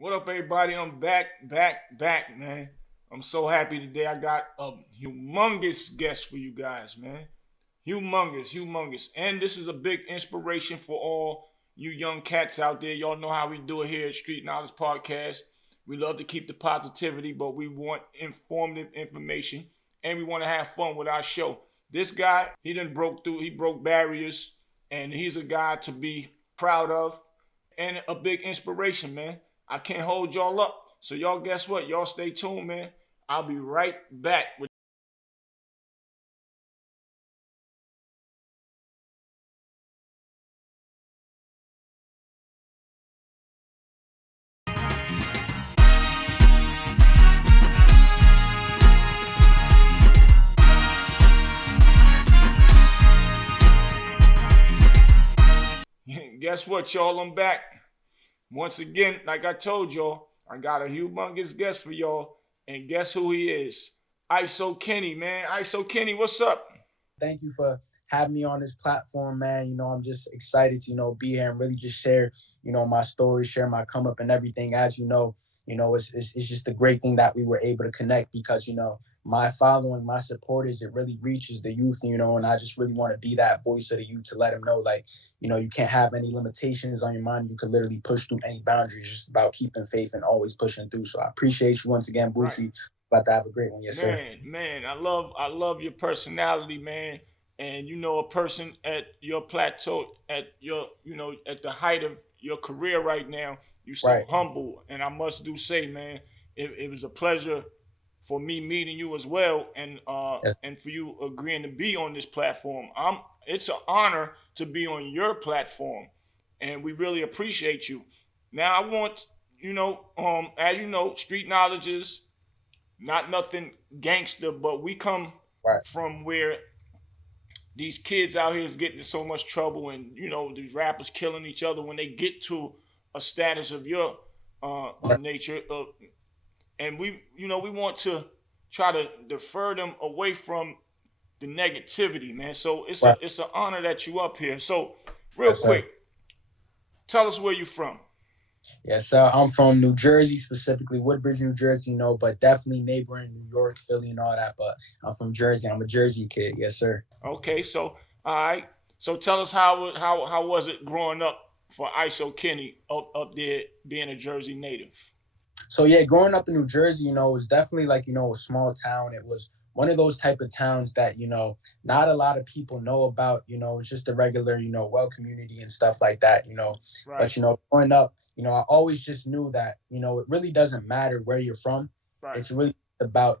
What up, everybody? I'm back, man. I'm so happy today. I got a humongous guest for you guys, man. Humongous. And this is a big inspiration for all you young cats out there. Y'all know how we do it here at Street Knowledge Podcast. We love to keep the positivity, but we want informative information and we want to have fun with our show. This guy, he done broke through, he broke barriers, and he's a guy to be proud of and a big inspiration, man. I can't hold y'all up. So y'all guess what? Y'all stay tuned, man. I'll be right back with guess what, y'all? I'm back. Once again, like I told y'all, I got a humongous guest for y'all. And guess who he is? is0Kenny, man. is0Kenny, what's up? Thank you for having me on this platform, man. I'm just excited to, be here and really just share, my story, share my come up and everything. As it's just a great thing that we were able to connect because, my following, my supporters, it really reaches the youth, and I just really want to be that voice of the youth to let them know, like, you can't have any limitations on your mind. You can literally push through any boundaries. It's just about keeping faith and always pushing through. So I appreciate you once again, Right. Bootsie. About to have a great one. Yes, sir. Man, I love your personality, man. And a person at your plateau, at your, at the height of your career right now, you so Right. humble. And I must do say, man, it was a pleasure for me meeting you as well, Yes, and for you agreeing to be on this platform. It's an honor to be on your platform, and we really appreciate you. Now I want as you know, street knowledge is not nothing gangster, but we come right. from where these kids out here is getting in so much trouble, and these rappers killing each other when they get to a status of your Right. nature. And we want to try to defer them away from the negativity, man. So Right. it's an honor that you up here. So real Yes, sir. quick, tell us where you from. Yes, sir. I'm from New Jersey, specifically Woodbridge, New Jersey, but definitely neighboring New York, Philly, and all that. But I'm from Jersey. I'm a Jersey kid. Yes, sir. Okay, so all right. So tell us how was it growing up for is0Kenny up there being a Jersey native? So yeah, growing up in New Jersey, it was definitely like, a small town. It was one of those type of towns that, not a lot of people know about, it's just a regular, well community and stuff like that. Right, But growing up, I always just knew that, it really doesn't matter where you're from. right, It's really about,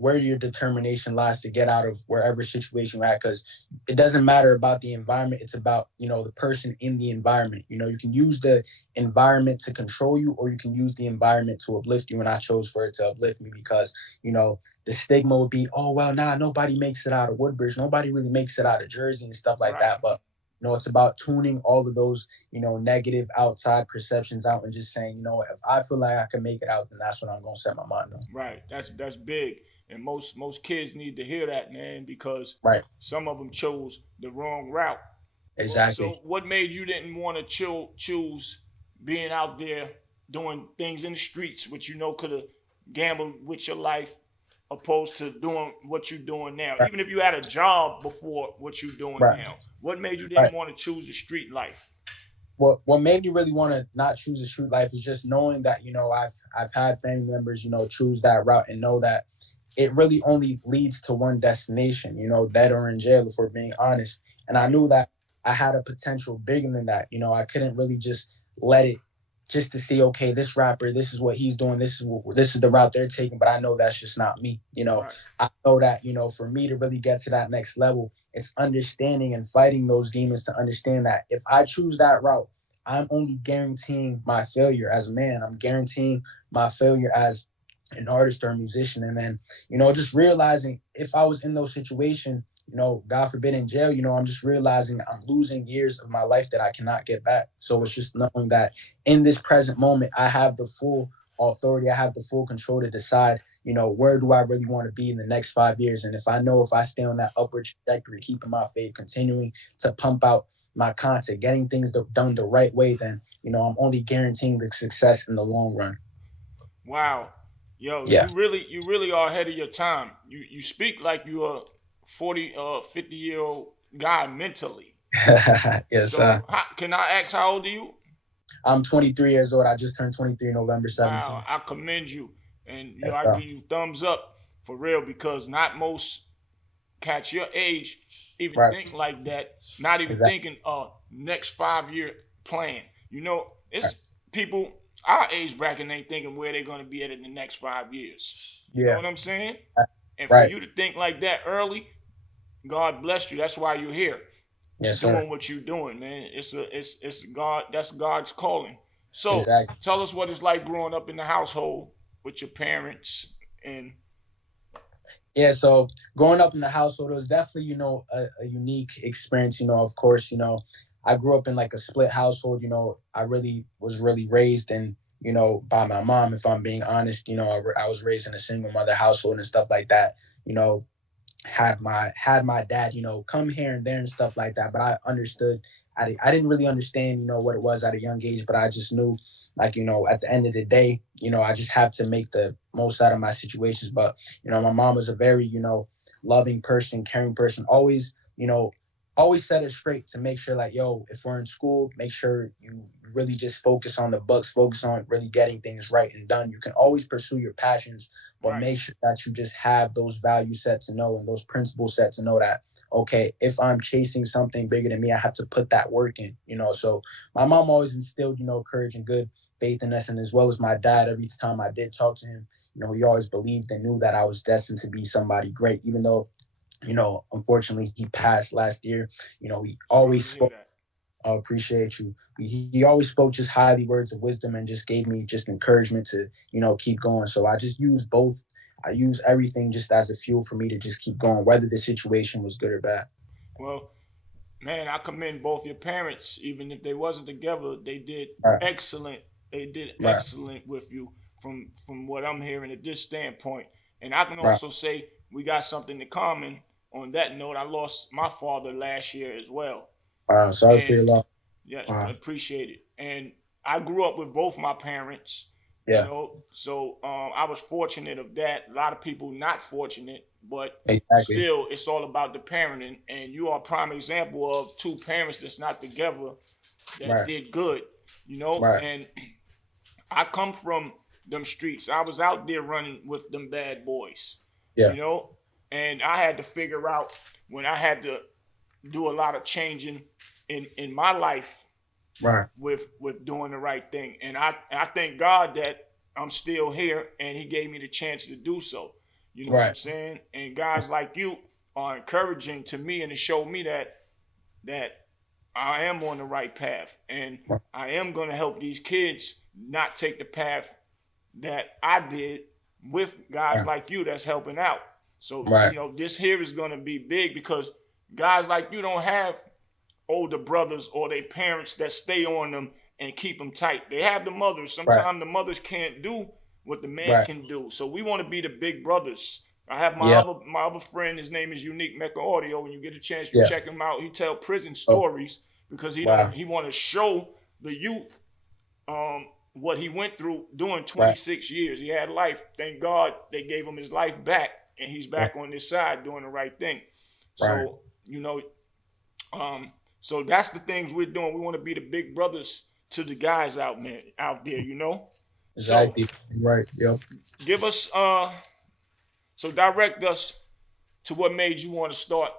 where your determination lies to get out of wherever situation you're at. Because it doesn't matter about the environment. It's about, the person in the environment. You can use the environment to control you, or you can use the environment to uplift you. And I chose for it to uplift me because, the stigma would be, oh, well, nah, nobody makes it out of Woodbridge. Nobody really makes it out of Jersey and stuff like right, that. But, it's about tuning all of those, negative outside perceptions out and just saying, if I feel like I can make it out, then that's what I'm going to set my mind on. right. That's big, and most kids need to hear that, man, because Right. some of them chose the wrong route. So Exactly. what made you didn't want to choose being out there doing things in the streets, which could have gambled with your life, opposed to doing what you're doing now? Right. Even if you had a job before what you're doing Right. now, what made you Right. didn't want to choose the street life? What made me really want to not choose a street life is just knowing that I've had family members choose that route and know that it really only leads to one destination, dead or in jail, if we're being honest. And I Right, knew that I had a potential bigger than that. I couldn't really just let it just to see, okay, this rapper, this is what he's doing, this is the route they're taking, but I know that's just not me. right, I know that, for me to really get to that next level, it's understanding and fighting those demons to understand that if I choose that route, I'm only guaranteeing my failure as a man. I'm guaranteeing my failure as an artist or a musician. And then, just realizing if I was in those situations, God forbid in jail, I'm just realizing I'm losing years of my life that I cannot get back. So it's just knowing that in this present moment, I have the full authority, I have the full control to decide, where do I really want to be in the next 5 years? And if I know if I stay on that upward trajectory, keeping my faith, continuing to pump out my content, getting things done the right way, then I'm only guaranteeing the success in the long run. Wow. Yo, Yeah. you really are ahead of your time. You speak like you're a 40 50-year old guy mentally. Yes. So can I ask how old are you? I'm 23 years old. I just turned 23 November Wow, 17th. I commend you. And Yes, I give you thumbs up for real because not most cats your age even right. think like that, not even Exactly. thinking next 5 year plan. Right. It's people our age bracket ain't thinking where they're gonna be at in the next 5 years. You know Yeah. what I'm saying? And for Right. you to think like that early, God bless you. That's why you're here Yes, sir. doing what you're doing, man. It's God. That's God's calling. So Exactly. tell us what it's like growing up in the household with your parents and Yeah, so growing up in the household, it was definitely, a unique experience. Of course, I grew up in like a split household. I really was really raised in, by my mom, if I'm being honest. I was raised in a single mother household and stuff like that. You know, had my dad, come here and there and stuff like that. But I understood. I didn't really understand, what it was at a young age, but I just knew, like, at the end of the day, I just have to make the most out of my situations. But my mom was a very, loving person, caring person. Always set it straight to make sure, like, yo, if we're in school, make sure you really just focus on the books, focus on really getting things right and done. You can always pursue your passions, but right, make sure that you just have those value sets to know and those principle sets to know that, okay, if I'm chasing something bigger than me, I have to put that work in. So my mom always instilled, courage and good faith in us, and as well as my dad. Every time I did talk to him, he always believed and knew that I was destined to be somebody great, even though, unfortunately he passed last year. He sorry always to hear spoke. that. I appreciate you. He always spoke just highly words of wisdom and just gave me just encouragement to, keep going. So I just use both. I use everything just as a fuel for me to just keep going, whether the situation was good or bad. Well, man, I commend both your parents. Even if they wasn't together, Right, excellent. They did right, excellent with you from what I'm hearing at this standpoint. And I can right. also say we got something in common. On that note, I lost my father last year as well. Wow, sorry for your And loss. yes, Wow. appreciate it. And I grew up with both my parents, Yeah, so I was fortunate of that. A lot of people not fortunate, but exactly. still, it's all about the parenting. And you are a prime example of two parents that's not together that Right, did good, right. And I come from them streets. I was out there running with them bad boys, you Yeah, know, and I had to figure out when I had to do a lot of changing in my life right, with doing the right thing. And I thank God that I'm still here and he gave me the chance to do so. You know what I'm right, saying? And guys like you are encouraging to me and to show me that I am on the right path and right, I am going to help these kids not take the path that I did with guys right, like you that's helping out. So, right, this here is going to be big because guys like you don't have older brothers or their parents that stay on them and keep them tight. They have the mothers. right, Sometimes the mothers can't do what the man right. can do. So we want to be the big brothers. I have Yeah, my other friend. His name is Unique Mecca Audio. When you get a chance, you yeah. check him out. He tell prison Oh, stories because wow. he want to show the youth what he went through doing Right, 26 years. He had life. Thank God they gave him his life back, and he's right, back on this side doing the right thing. right. So so that's the things we're doing. We want to be the big brothers to the guys out there. So Exactly. Right. Yep. give us so direct us to what made you want to start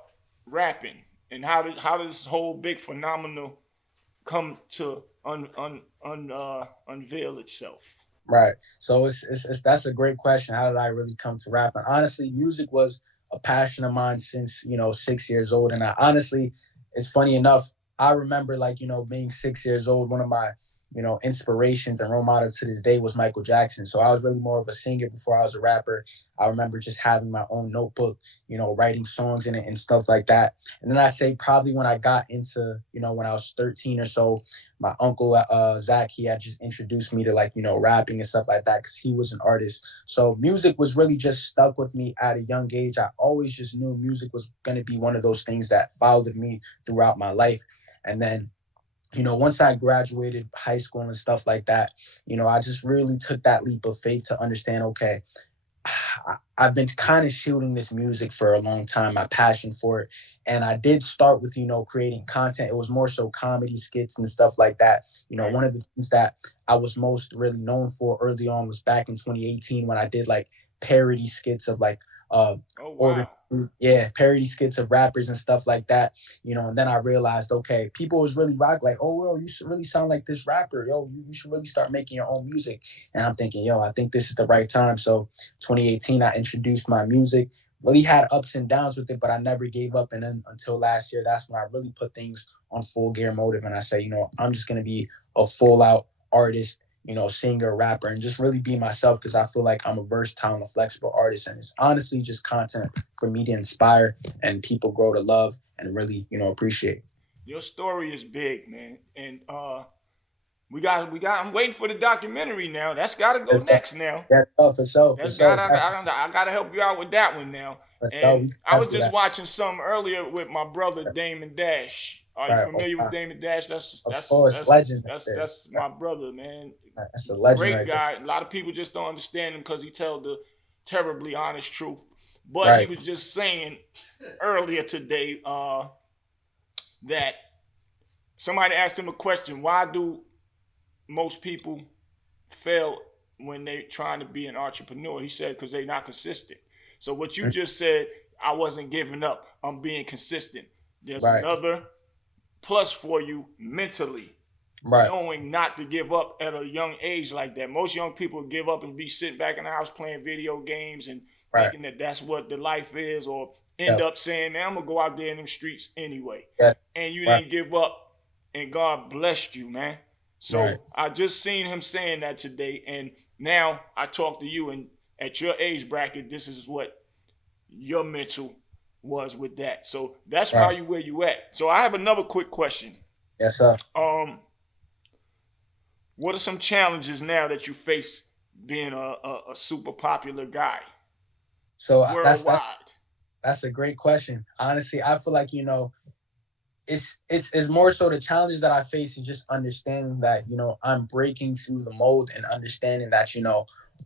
rapping and how did this whole big phenomenal come to unveil itself. Right. So it's that's a great question. How did I really come to rap? And honestly, music was a passion of mine since 6 years old. And I honestly, it's funny enough. I remember, like, being 6 years old. One of my inspirations and role models to this day was Michael Jackson. So I was really more of a singer before I was a rapper. I remember just having my own notebook, writing songs in it and stuff like that. And then I say probably when I got into when I was 13 or so, my uncle Zach, he had just introduced me to, like, rapping and stuff like that because he was an artist. So music was really just stuck with me at a young age. I always just knew music was going to be one of those things that followed me throughout my life. And then, once I graduated high school and stuff like that, I just really took that leap of faith to understand, okay, I've been kind of shooting this music for a long time, my passion for it. And I did start with, creating content. It was more so comedy skits and stuff like that. Right. One of the things that I was most really known for early on was back in 2018 when I did like parody skits of like Oh order wow. yeah, parody skits of rappers and stuff like that. And then I realized, okay, people was really rock like, oh well, you should really sound like this rapper. Yo, you should really start making your own music. And I'm thinking, yo, I think this is the right time. So 2018, I introduced my music. Really had ups and downs with it, but I never gave up. And then until last year, that's when I really put things on full gear motive. And I say, I'm just gonna be a full out artist, singer, rapper, and just really be myself because I feel like I'm a versatile and a flexible artist. And it's honestly just content for me to inspire and people grow to love and really, appreciate. Your story is big, man. And we got I'm waiting for the documentary now. That's gotta go That's up. next now. That's up for sure, for That's sure. got That's I gotta help you out with that one now. for sure. And We can I was definitely just that. watching something earlier with my brother Damon Dash. Are you Right. familiar with Damon Dash? That's Of that's course, that's legend right that's there. that's my brother, man. That's a legend Great right there. guy. A lot of people just don't understand him because he tells the terribly honest truth. But he Right. was just saying earlier today that somebody asked him a question: why do most people fail when they trying to be an entrepreneur? He said because they're not consistent. So what you Mm. just said, I wasn't giving up. I'm being consistent. There's Right. another plus for you mentally, Right. knowing not to give up at a young age like that. Most young people give up and be sitting back in the house playing video games and Right. thinking that that's what the life is, or end Yep. up saying, man, I'm going to go out there in them streets anyway. Yeah. And you Right. didn't give up, and God blessed you, man. Right. So I just seen him saying that today, and now I talk to you, and at your age bracket, this is what your mental was with that. So that's Right. probably where you at. So I have another quick question. Yes, sir. Um, what are some challenges now that you face being a super popular guy So worldwide? that's a great question. Honestly, I feel like it's more so the challenges that I face is just understanding that I'm breaking through the mold and understanding that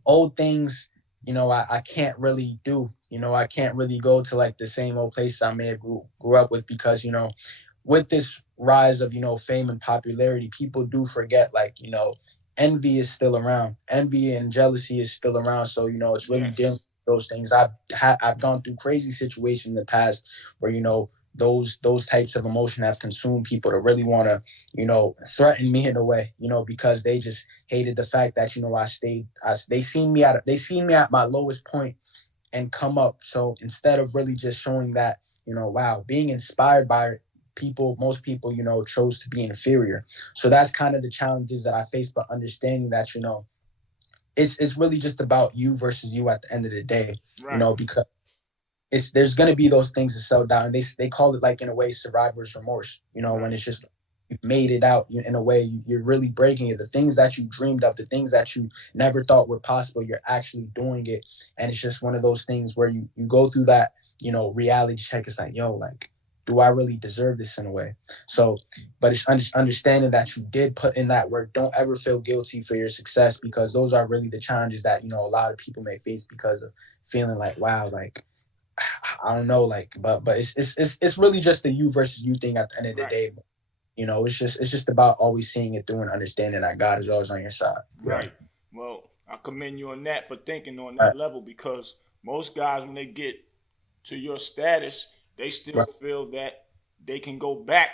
old things I can't really do. I can't really go to like the same old places I may have grew up with because with this rise of fame and popularity, people do forget like envy is still around, envy and jealousy is still around. So it's really dealing Yes. with those things. I've gone through crazy situations in the past where those types of emotion have consumed people to really want to threaten me in a way because they just hated the fact that I stayed. They seen me at my lowest point and come up. So instead of really just showing that, wow, being inspired by people, most people, chose to be inferior. So that's kind of the challenges that I face, but understanding that, it's really just about you versus you at the end of the day, Right. because there's gonna be those things to sell down. They call it like in a way survivor's remorse, when Right. it's just you made it out in a way you're really breaking it. The things that you dreamed of, the things that you never thought were possible, you're actually doing it. And it's just one of those things where you go through that, reality check. It's like, yo, like, do I really deserve this in a way? So, but it's understanding that you did put in that work. Don't ever feel guilty for your success because those are really the challenges that, a lot of people may face because of feeling like, wow, like, I don't know, like, but it's really just the you versus you thing at the end of the Right. day. It's just about always seeing it through and understanding that God is always on your side. Yeah. Right. Well, I commend you on that for thinking on that Right. level because most guys, when they get to your status, they still Right. feel that they can go back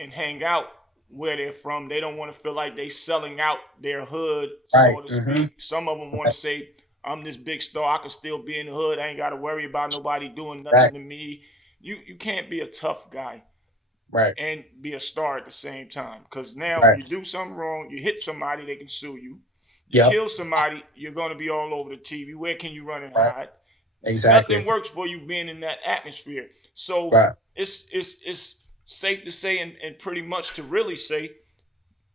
and hang out where they're from. They don't want to feel like they selling out their hood, Right. so to Mm-hmm. speak. Some of them want to say, I'm this big star. I can still be in the hood. I ain't got to worry about nobody doing nothing Right. to me. You can't be a tough guy Right. and be a star at the same time. Because now, if Right. you do something wrong, you hit somebody, they can sue you. You Yep. kill somebody, you're going to be all over the TV. Where can you run and Right. hide? Exactly. Nothing works for you being in that atmosphere. So Right. it's safe to say, and pretty much to really say,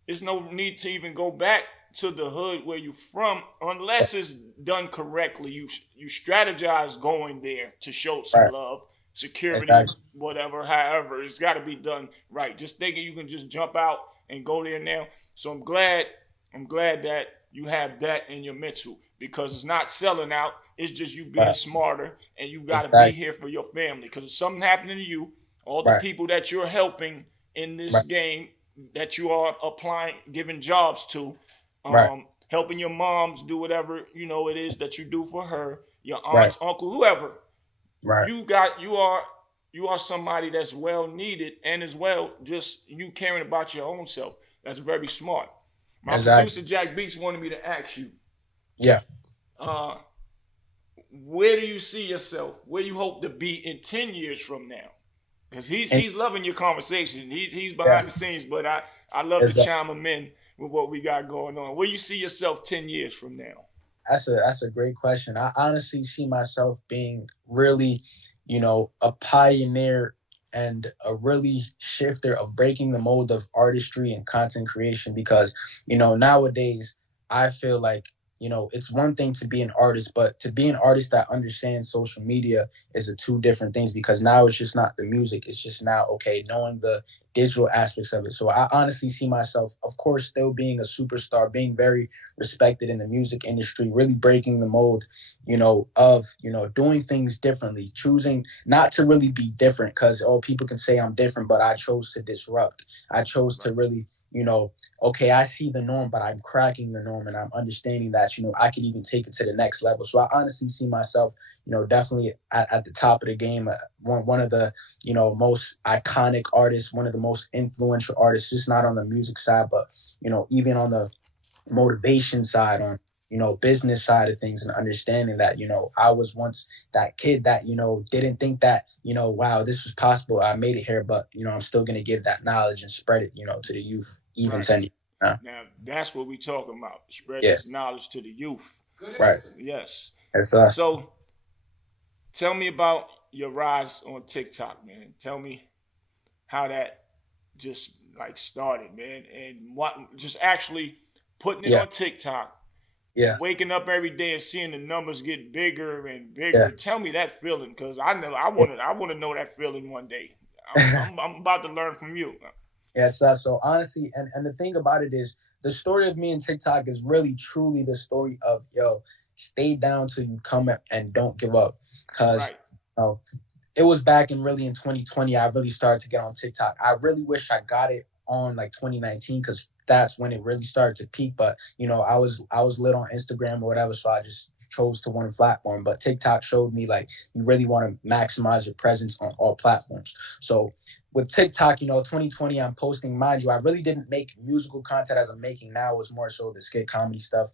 there's no need to even go back to the hood where you're from unless it's done correctly. You strategize going there to show some Right. love. security, Exactly. whatever, however, it's got to be done right. Just thinking you can just jump out and go there now. So I'm glad that you have that in your mental because it's not selling out. It's just you being Right. smarter and you got to be Exactly. here for your family. Because if something happening to you, all the Right. people that you're helping in this Right. game that you are applying, giving jobs to, Right. helping your moms do whatever it is that you do for her, your Right. aunts, uncle, whoever. Right. You are somebody that's well needed, and as well just you caring about your own self. That's very smart. My Exactly. producer Jack Beats wanted me to ask you, Yeah. uh, where do you see yourself? Where you hope to be in 10 years from now? Because he's And he's loving your conversation. He's yeah. behind the scenes, but I love to Exactly. chime him in with what we got going on. Where you see yourself 10 years from now? That's a great question. I honestly see myself being really, a pioneer and a really shifter of breaking the mold of artistry and content creation because, nowadays I feel like, it's one thing to be an artist, but to be an artist that understands social media is a two different things because now it's just not the music. It's just now, okay, knowing the digital aspects of it. So I honestly see myself, of course, still being a superstar, being very respected in the music industry, really breaking the mold, of, doing things differently, choosing not to really be different because, oh, people can say I'm different, but I chose to disrupt. I chose to Right, really, okay, I see the norm, but I'm cracking the norm and I'm understanding that, I can even take it to the next level. So I honestly see myself, definitely at the top of the game, one of the, most iconic artists, one of the most influential artists, just not on the music side, but, even on the motivation side, on business side of things, and understanding that I was once that kid that didn't think that wow, this was possible, I made it here, but I'm still going to give that knowledge and spread it to the youth even right. 10 years now. Now that's what we talking about. Spreading Yeah. this knowledge to the youth. Right. Yes. It's So tell me about your rise on TikTok, man. Tell me how that just like started, man, and what just actually putting it yeah. on TikTok, Yeah. waking up every day and seeing the numbers get bigger and Yeah. bigger. Tell me that feeling, cause I know I want to know that feeling one day. I'm about to learn from you. Yeah, so honestly, and the thing about it is, the story of me and TikTok is really truly the story of, stay down till you come up and don't give up, because Right, it was back in really in 2020 I really started to get on TikTok. I really wish I got it on like 2019 because that's when it really started to peak. But I was lit on Instagram or whatever, so I just chose to one platform. But TikTok showed me like you really want to maximize your presence on all platforms. So with TikTok, 2020, I'm posting. Mind you, I really didn't make musical content as I'm making now. It was more so the skit comedy stuff.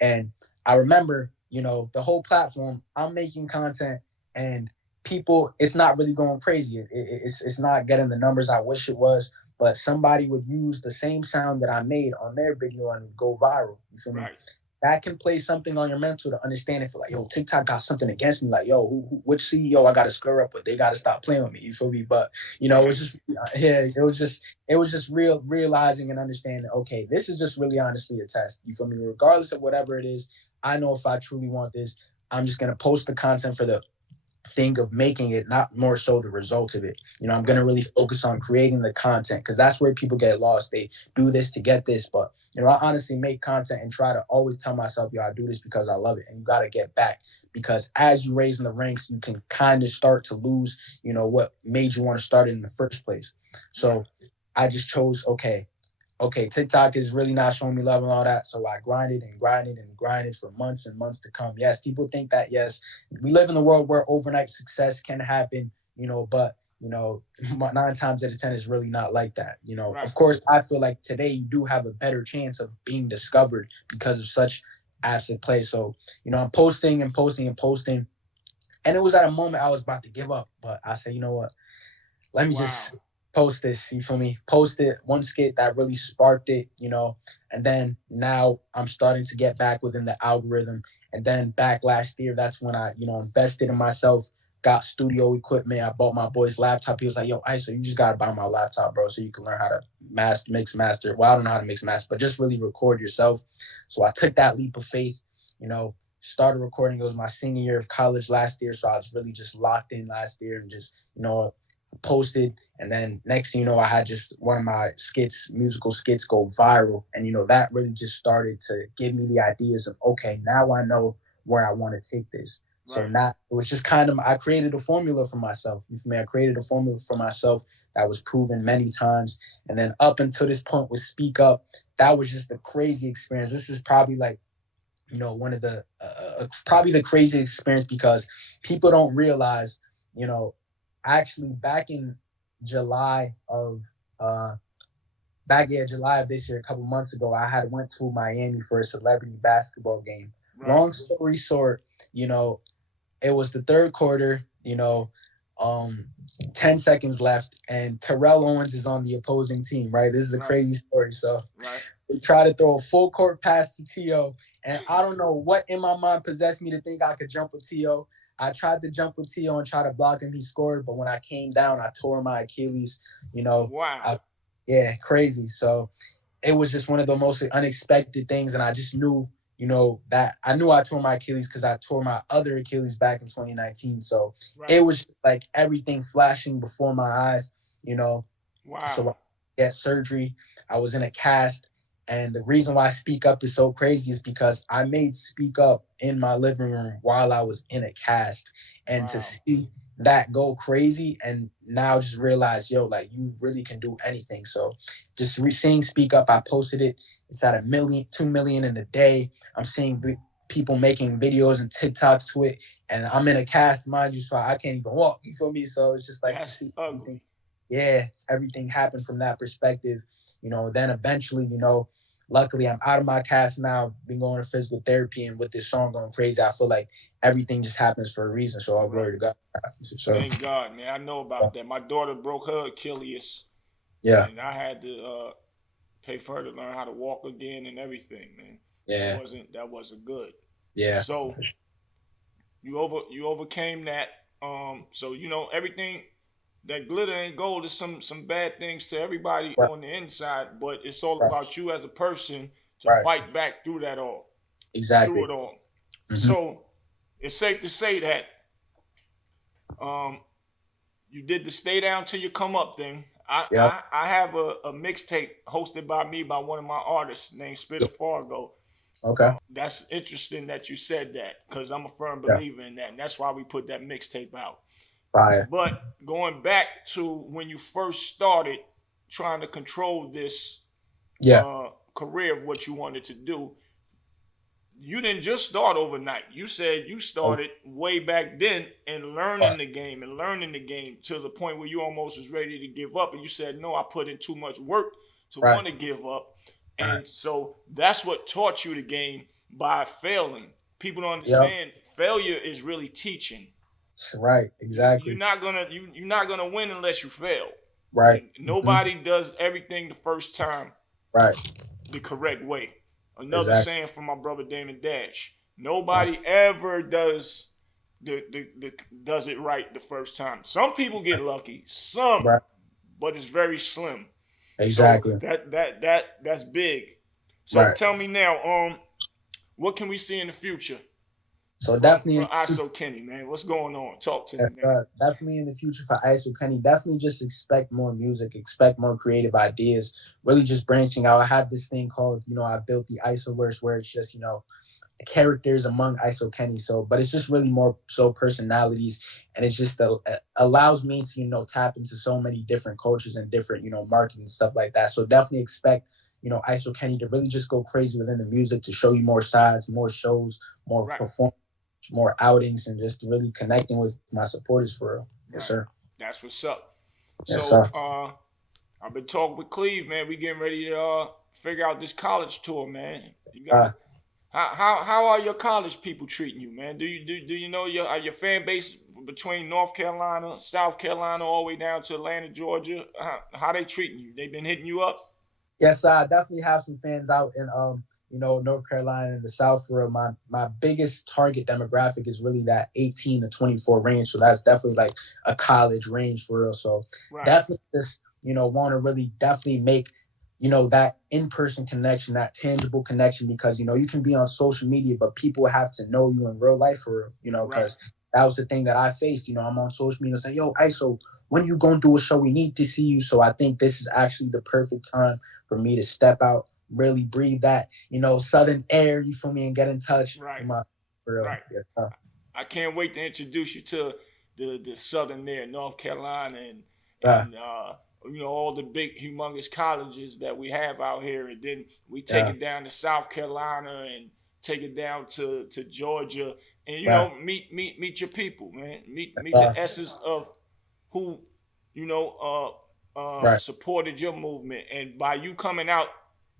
And I remember, the whole platform, I'm making content and people, it's not really going crazy. It's not getting the numbers I wish it was, but somebody would use the same sound that I made on their video and go viral. You feel me? right, That can play something on your mental to understand if like, yo, TikTok got something against me. Like, yo, which CEO I got to stir up with? They got to stop playing with me. You feel me? But it was right, just, yeah, it was just realizing and understanding. Okay, this is just really honestly a test. You feel me? Regardless of whatever it is, I know if I truly want this, I'm just gonna post the content for the thing of making it, not more so the result of it. I'm going to right, really focus on creating the content because that's where people get lost. They do this to get this, but I honestly make content and try to always tell myself, yo, I do this because I love it, and you got to get back because as you raise in the ranks, you can kind of start to lose, what made you want to start it in the first place. right, So I just chose, okay, TikTok is really not showing me love and all that. So I grinded and grinded and grinded for months and months to come. Yes, people think that, yes, we live in a world where overnight success can happen, but, 9 times out of 10 is really not like that. right. Of course, I feel like today you do have a better chance of being discovered because of such apps at play. So, I'm posting and posting and posting. And it was at a moment I was about to give up, but I said, you know what? Let me Wow, just post this. You feel me? Post it. One skit that really sparked it, and then now I'm starting to get back within the algorithm. And then back last year, that's when I, invested in myself, got studio equipment. I bought my boy's laptop. He was like, yo, ISO, you just gotta buy my laptop, bro, so you can learn how to mix master. Well, I don't know how to mix master, but just really record yourself. So I took that leap of faith, you know, started recording. It was my senior year of college last year, so I was really just locked in last year and just posted. And then next thing you know, I had just one of my musical skits go viral, and that really just started to give me the ideas of, okay, now I know where I want to take this. So Right. now it was just kind of, I created a formula for myself. You feel me? I created a formula for myself that was proven many times. And then up until this point with Speak Up, that was just a crazy experience. This is probably like, one of the probably the craziest experience, because people don't realize, actually back in July of July of this year, a couple months ago, I had went to Miami for a celebrity basketball game. Right. Long story short, it was the third quarter, um, 10 seconds left, and Terrell Owens is on the opposing team, right? This is a Right. crazy story. So Right. they try to throw a full court pass to T.O., and I don't know what in my mind possessed me to think I could jump with T.O. I tried to jump with T.O. and try to block him. He scored, but when I came down, I tore my Achilles. You know, Wow. I, yeah, crazy. So it was just one of the most unexpected things, and I just knew, that I knew I tore my Achilles because I tore my other Achilles back in 2019. So Right. it was like everything flashing before my eyes, you know. Wow. So I get surgery. I was in a cast. And the reason why Speak Up is so crazy is because I made Speak Up in my living room while I was in a cast. And to Wow. see that go crazy, and now just realize, yo, like, you really can do anything. So just seeing Speak Up, I posted it. It's at 1 million, 2 million in a day. I'm seeing people making videos and TikToks to it. And I'm in a cast, mind you, so I can't even walk. You feel me? So it's just like to That's see everything. ugly. Yeah, everything happened from that perspective. Then eventually, luckily I'm out of my cast now, been going to physical therapy, and with this song going crazy, I feel like everything just happens for a reason. So all glory Right. to God. So Thank God, man. I know about that. My daughter broke her Achilles, yeah, and I had to pay for her to learn how to walk again and everything, man. yeah, That wasn't good. yeah, So you overcame that. So everything that glitter ain't gold. There's some bad things to everybody right, on the inside, but it's all right, about you as a person to right. fight back through Exactly. it all. Hmm. So it's safe to say that um, you did the stay down till you come up thing. I Yep. I, I have a mixtape hosted by me by one of my artists named Spitter Yeah. Fargo. Okay. That's interesting that you said that because I'm a firm Yeah. believer in that, and that's why we put that mixtape out. Fire. But going back to when you first started trying to control this Yeah. career of what you wanted to do, you didn't just start overnight. You said you Oh, started way back then and right. learning the game to the point where you almost was ready to give up. And you said, no, I put in too much work to Right. want to give up. Right. And so that's what taught you the game by failing. People don't Yep. understand failure is really teaching. Right. You're Exactly. not gonna you're not gonna win unless you fail. Right. Hmm. Nobody does everything the first time Right. the correct way. Another Exactly. saying from my brother Damon Dash. Right. Nobody ever does does it right the first time. Some people get lucky, some, Right. but it's very slim. So Exactly. that's big. So Right. tell me now, what can we see in the future So from definitely, is0Kenny, man? What's going on? Talk to me, man. definitely in the future for is0Kenny, definitely just expect more music, expect more creative ideas. Really, just branching out. I have this thing called, I built the Isoverse, where it's just, characters among is0Kenny. So, but it's just really more so personalities, and it's just allows me to tap into so many different cultures and different marketing and stuff like that. So definitely expect is0Kenny to really just go crazy within the music, to show you more sides, more shows, more Right, performance, more outings, and just really connecting with my supporters for real. Yes, right. sir. That's what's up. Yes, So sir. I've been talking with Cleve, man. We getting ready to figure out this college tour, man. You got Uh, to how are your college people treating you, man? Do you know your fan base between North Carolina, South Carolina, all the way down to Atlanta, Georgia? How they treating you? They been hitting you up? Yes, I definitely have some fans out in North Carolina and the South. For real. My biggest target demographic is really that 18 to 24 range. So that's definitely like a college range for real. So Right, definitely just want to really definitely make that in-person connection, that tangible connection, because you can be on social media, but people have to know you in real life for real, Right. because that was the thing that I faced. I'm on social media saying, yo, ISO, when you gonna do a show? We need to see you. So I think this is actually the perfect time for me to step out, really breathe that, southern air, you feel me, and get in touch with Right. my for real. Right. Yeah. I can't wait to introduce you to the southern there, North Carolina, and Yeah. and all the big humongous colleges that we have out here, and then we take Yeah. it down to South Carolina and take it down to Georgia, and Yeah. meet your people, man. Meet Yeah. the essence of who Right. supported your movement, and by you coming out,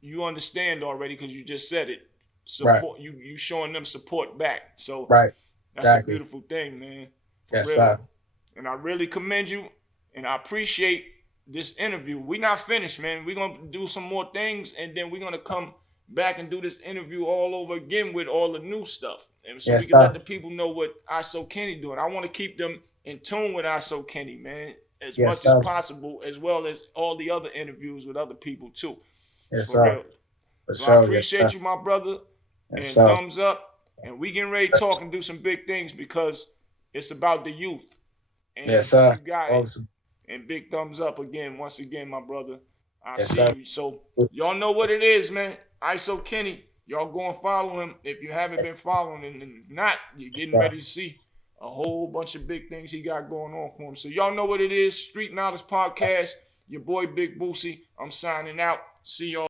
you understand already because you just said it. Right. Support you showing them support back. So Right. that's a Exactly. beautiful thing, man. For Yes, real. sir. And I really commend you and I appreciate this interview. We're not finished, man. We're gonna do some more things and then we're gonna come back and do this interview all over again with all the new stuff. And so we Yes, can let sir. the people know what is0Kenny doing. I want to keep them in tune with is0Kenny, man, as Yes, much as sir. possible, as well as all the other interviews with other people too. Yes, For sir. real. For So I sure. Yes, appreciate sir. you, my brother, Yes, and sir. thumbs up. And we getting ready to talk and do some big things because it's about the youth. Yes, And you sir. got it. Awesome. And big thumbs up again, once again, my brother. I Yes, see sir. you. So y'all know what it is, man. is0Kenny. Y'all go and follow him if you haven't been following him. And if not, you're Yes, getting sir. ready to see a whole bunch of big things he got going on for him. So y'all know what it is. Street Knowledge Podcast. Your boy Big Bootsie. I'm signing out. See y'all.